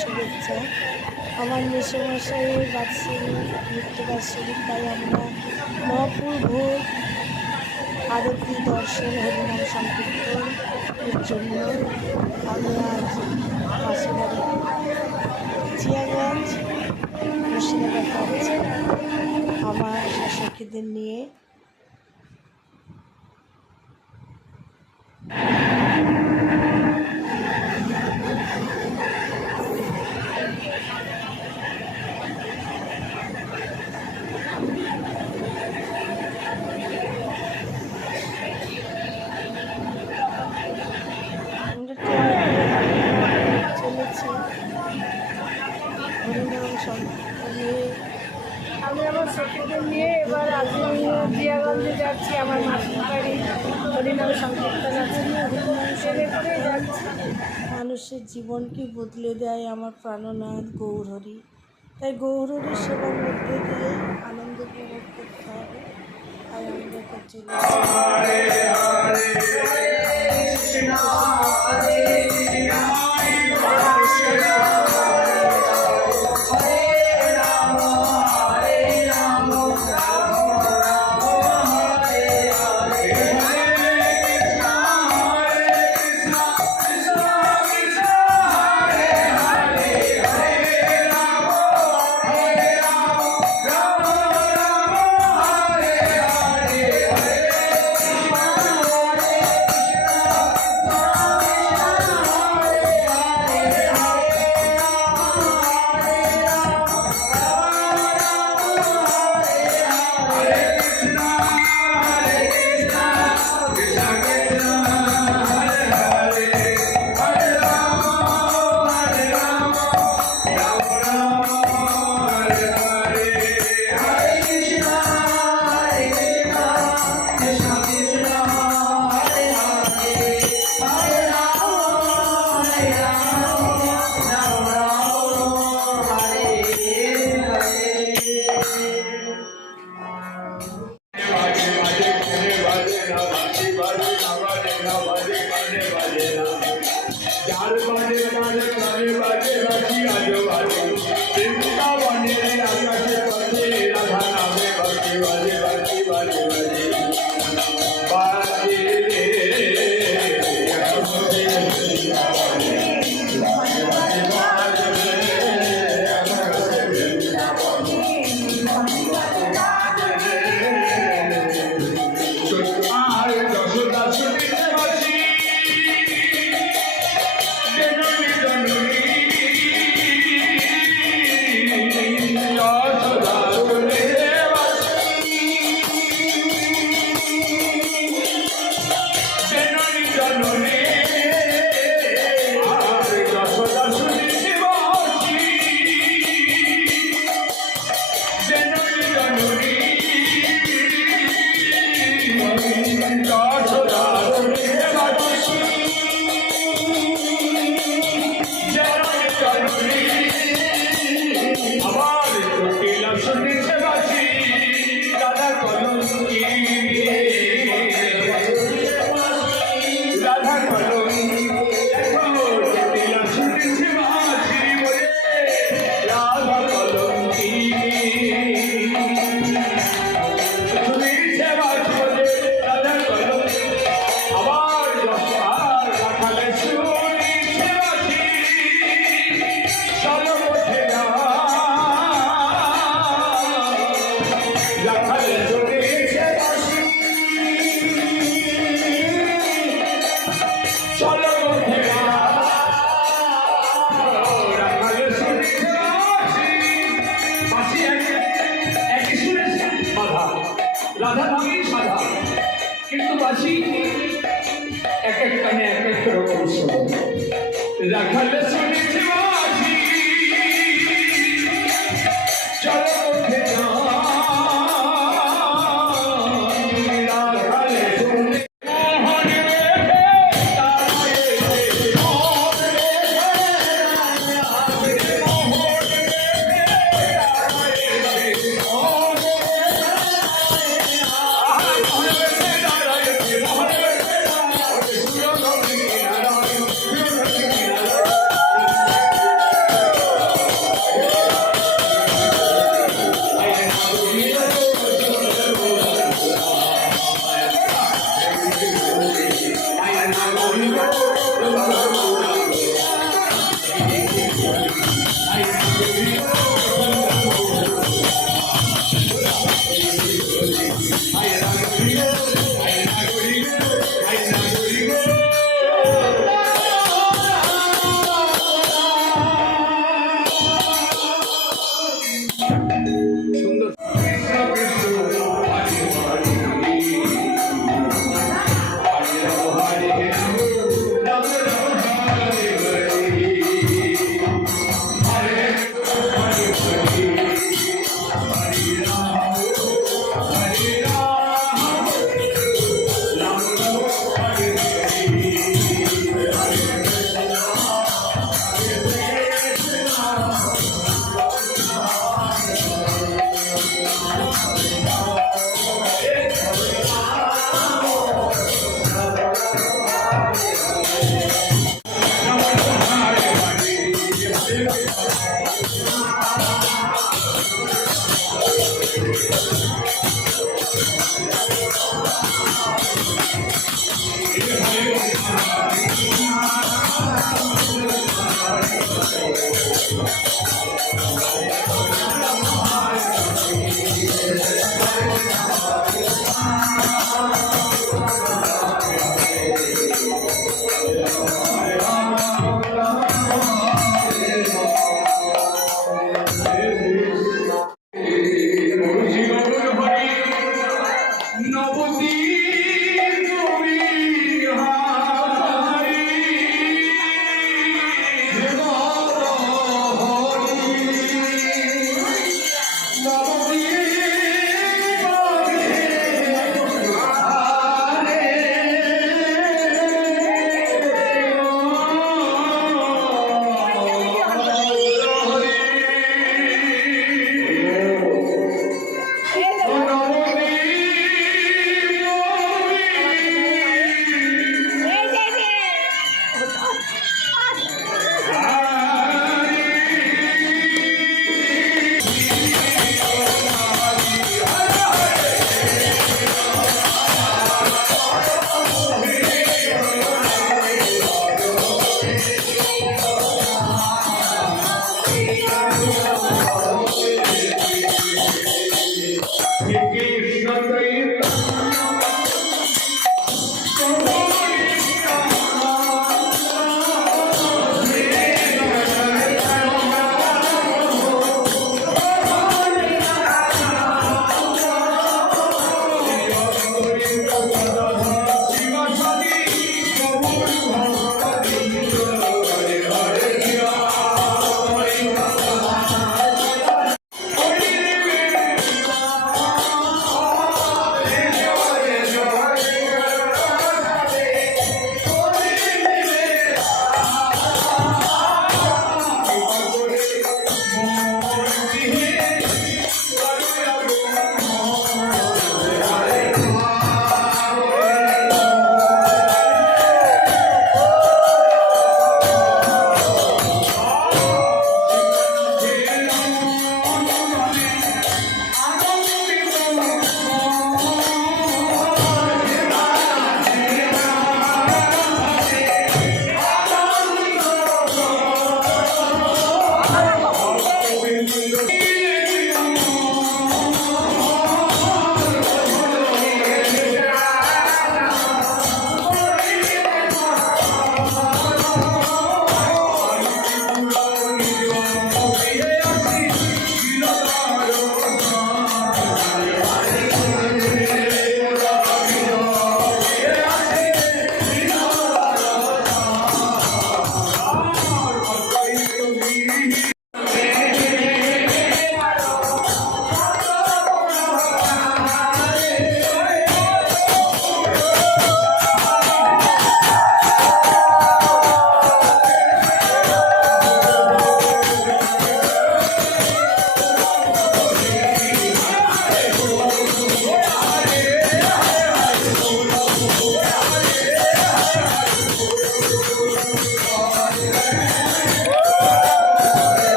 শুভেচ্ছা। আমার মেসোমশাইয়ের মৃত্যুবার্ষিকী, তাই আমরা মহাপূর্ব আরতি দর্শন হরিনাম সংকীর্তনের জন্য আমি আজ পাশের বাড়ি জিয়াগঞ্জ মুর্শিদাবাদ যাচ্ছি আমার সখীদের নিয়ে। আমি আমার সখীদের নিয়ে এবার আজকে জিয়াগঞ্জে যাচ্ছি। আমার মাসির বাড়ি হরিনাম সংকীর্তন আছে, ট্রেনে করেই যাচ্ছি। মানুষের জীবনকে বদলে দেয় আমার প্রাণনাথ গৌরহরি, তাই গৌরহরির সেবার মধ্যে দিয়ে আনন্দ উপভোগ করতে হবে। তাই আমরা রাধা নামেই সাধা, কিন্তু বাসি এক এক কানে এক এক রকম শোনো। রাখালে শুনেছি বাসি চলো ওঠে না, রাখালে শুনে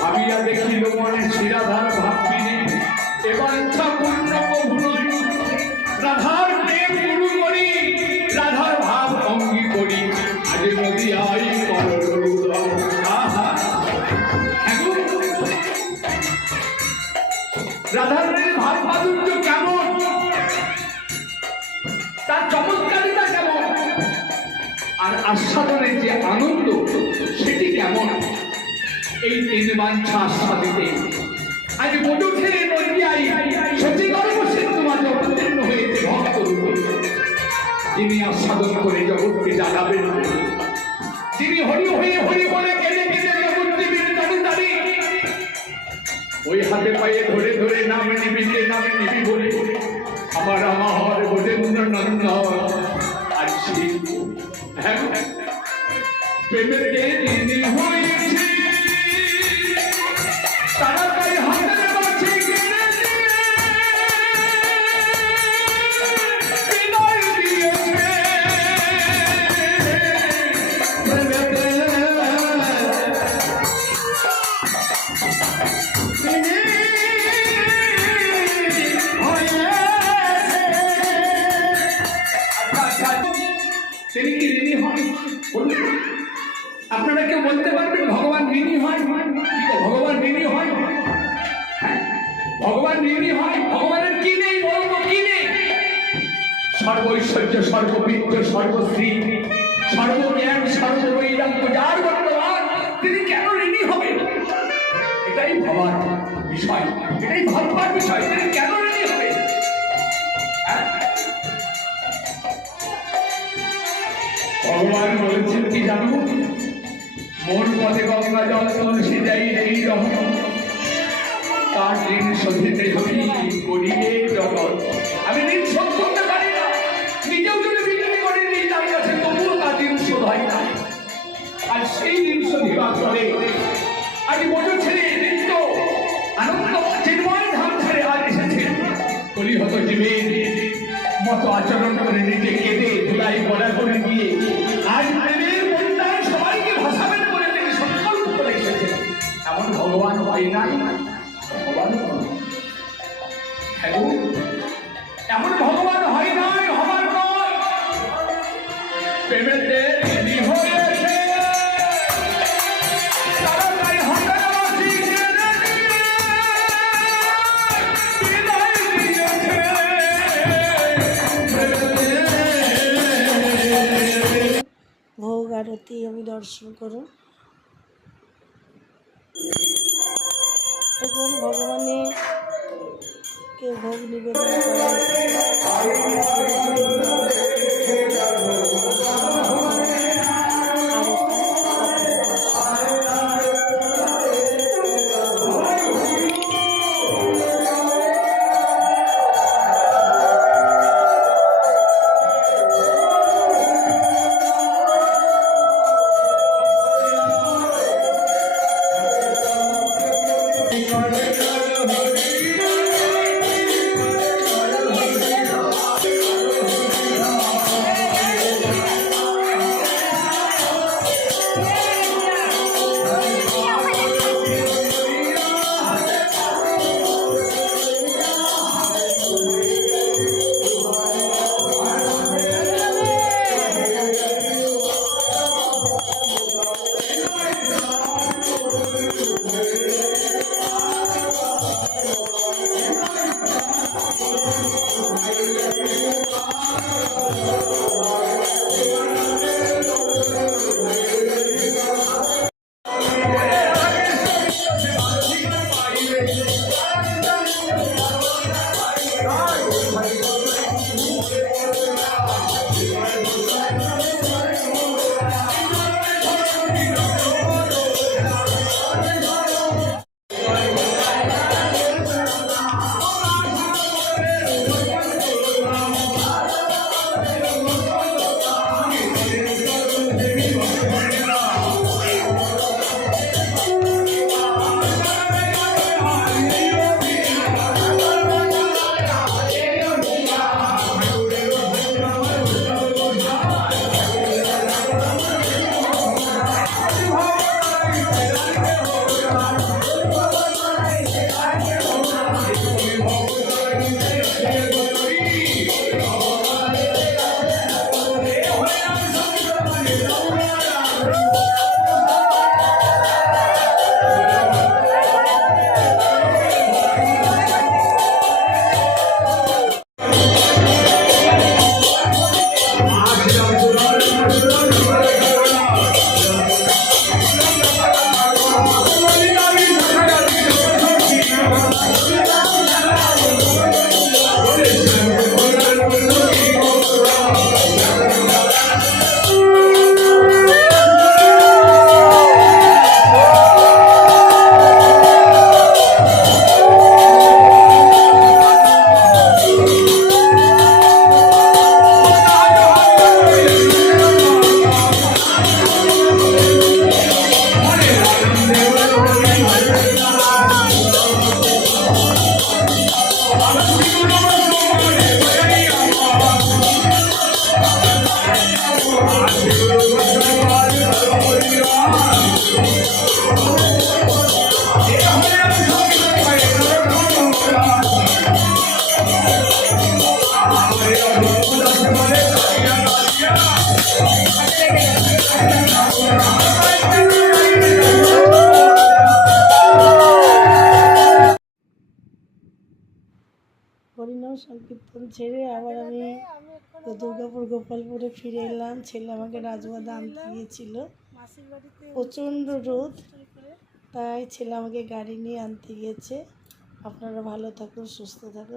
ভাবিয়া দেখিল মনে শিরাধার ভাববিনে এবার ইচ্ছা পূর্ণ প্রভু নয় রাধার প্রেম গুরু করি রাধার ভাব অঙ্গী করি আজ নদী আই রাধার ভাব মাধুর্য কেমন, তার চমৎকারিতা কেমন, আর আস্বাদনের যে আনন্দ সেটি কেমন, এই তিন বাঞ্ছা আস্বাদিতে আজ বধূ ছেড়ে নদিয়ায় সচিগর্ভ সিন্ধু মাঝে অবতীর্ণ হয়েছে ভক্ত রূপে। যিনি আস্বাদন করে জগৎকে জাগাবেন, যিনি হরি হয়ে হরি বলে কেঁদে কেঁদে জগৎ দিবেন তাড়ি তাড়ি, ওই হাতে পায়ে ধরে ধরে নামে নিবিকে নামে নিবি বলে আমার আমার গজেন্দ্র নন্দ আর সেই প্রেমের যে যিনি হয়েছে তাড়াতাড়ি হাতের কাছে কেড়ে বিদায় দিয়েছে। তিনি কি ঋণী হন? আপনারা কেউ বলতে পারবেন ভগবান ঋণী হয়? ভগবান ঋণী হয়? ভগবান ঋণী হয়? ভগবানের কি নেই? বলবো কি নেই? সর্বৈশ্বর্য, সর্ববিদ্য, সর্বশ্রী, সর্বজ্ঞান, সর্ববৈরাগ্য যার বর্তমান, তিনি কেন ঋণী হবেন? এটাই ভাবার বিষয়, এটাই ভাববার বিষয়। তিনি কেন ঋণী হবেন? ভগবান বলেছেন কি জানো? মোর পথে গঙ্গা জল তুলসী যাই এই রহম, তার ঋণ শোধিতে হই করিবে জগৎ। আমি ঋণ শোধ করতে পারি না, নিজেও যদি বিক্রি করে নিই তার কাছে, তবুও তার ঋণ শোধ হয় না। আর সেই ঋণ শোধিবার ফলে আজ বছর ছেড়ে নিত্য আনন্দ চিন্ময় ধাম ছেড়ে আজ এসেছে কলিহত জীবের মতো আচরণ করে নিজে কেঁদে ধুলাই গড়া করে দিয়ে আজ প্রেমের বন্যায় সবাইকে ভাসাবেন বলে তিনি সংকল্প করে এসেছেন। এমন ভগবান হয় নাই, ভগবান এমন ভগবান হয় নাই, হবার নয়। প্রেমের তিনি হয়েছে তাড়াতাড়ি হাতের বাঁশি কেড়ে বিদায় দিয়েছে। ভোগ আরতি আমি দর্শন করুন। এখন ভগবানের কে ভোগ নিবেদন করা হরিনাম সংকীর্তন ছেড়ে আবার আমি দুর্গাপুর গোপালপুরে ফিরে এলাম। ছেলে আমাকে রাজবাদা আনতে গিয়েছিল, মাসির বাড়িতে প্রচণ্ড রোদ, তাই ছেলে আমাকে গাড়ি নিয়ে আনতে গিয়েছে। আপনারা ভালো থাকুন, সুস্থ থাকুন।